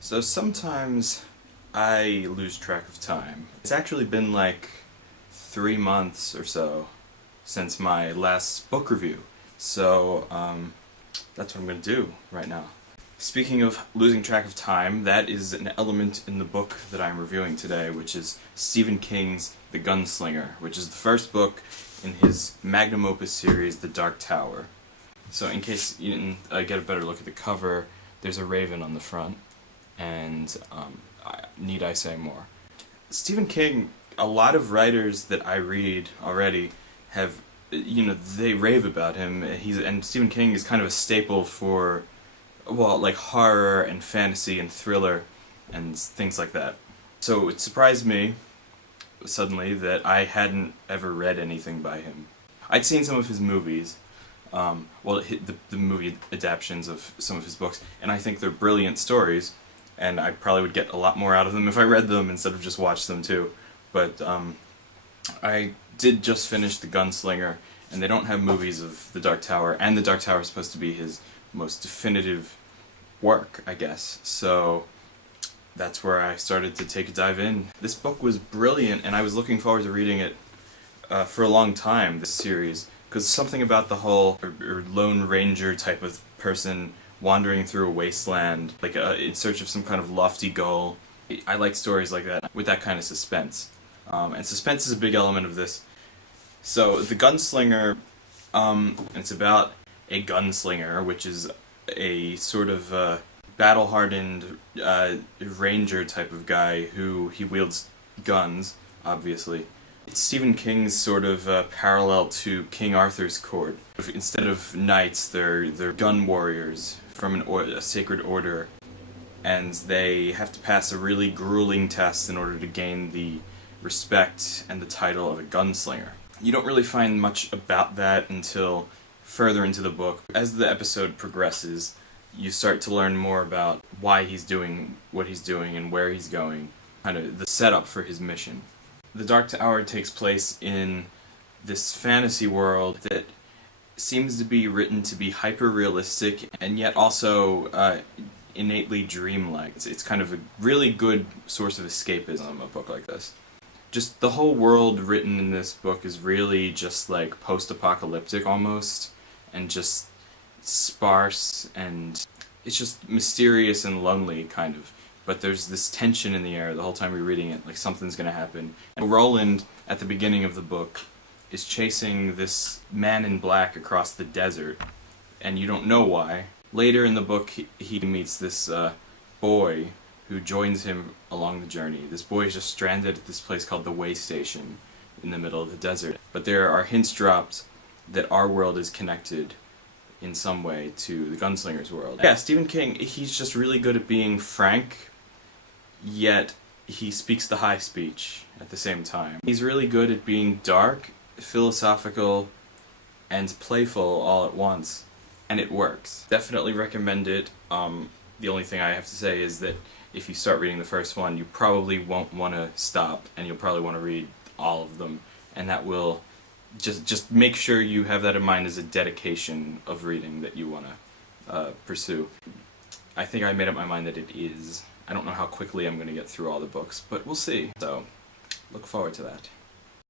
So sometimes I lose track of time. It's actually been like 3 months or so since my last book review. So that's what I'm going to do right now. Speaking of losing track of time, that is an element in the book that I'm reviewing today, which is Stephen King's The Gunslinger, which is the first book in his magnum opus series, The Dark Tower. So in case you didn't get a better look at the cover, there's a raven on the front, and need I say more? Stephen King, a lot of writers that I read already have, they rave about him. And Stephen King is kind of a staple for, well, like horror and fantasy and thriller and things like that. So it surprised me suddenly that I hadn't ever read anything by him. I'd seen some of his movies, the movie adaptions of some of his books, and I think they're brilliant stories, and I probably would get a lot more out of them if I read them instead of just watched them too. But I did just finish The Gunslinger, and they don't have movies of The Dark Tower, and The Dark Tower is supposed to be his most definitive work, I guess. So that's where I started to take a dive in. This book was brilliant, and I was looking forward to reading it for a long time, this series, because something about the whole Lone Ranger type of person wandering through a wasteland, like in search of some kind of lofty goal. I like stories like that, with that kind of suspense. And suspense is a big element of this. So, The Gunslinger, it's about a gunslinger, which is a sort of battle-hardened ranger type of guy he wields guns, obviously. It's Stephen King's sort of parallel to King Arthur's court. Instead of knights, they're gun warriors from a sacred order, and they have to pass a really grueling test in order to gain the respect and the title of a gunslinger. You don't really find much about that until further into the book. As the episode progresses, you start to learn more about why he's doing what he's doing and where he's going, kind of the setup for his mission. The Dark Tower takes place in this fantasy world that seems to be written to be hyper-realistic and yet also innately dreamlike. It's kind of a really good source of escapism, a book like this. Just the whole world written in this book is really just like post-apocalyptic almost, and just sparse, and it's just mysterious and lonely, kind of. But there's this tension in the air the whole time you're reading it, like something's gonna happen. And Roland, at the beginning of the book, is chasing this man in black across the desert, and you don't know why. Later in the book, he meets this boy who joins him along the journey. This boy is just stranded at this place called the Way Station in the middle of the desert. But there are hints dropped that our world is connected in some way to the Gunslinger's world. Yeah, Stephen King, he's just really good at being frank, yet he speaks the high speech at the same time. He's really good at being dark, philosophical, and playful all at once, and it works. Definitely recommend it. The only thing I have to say is that if you start reading the first one, you probably won't want to stop, and you'll probably want to read all of them, and that will just make sure you have that in mind as a dedication of reading that you want to pursue. I think I made up my mind that it is. I don't know how quickly I'm going to get through all the books, but we'll see. So, look forward to that.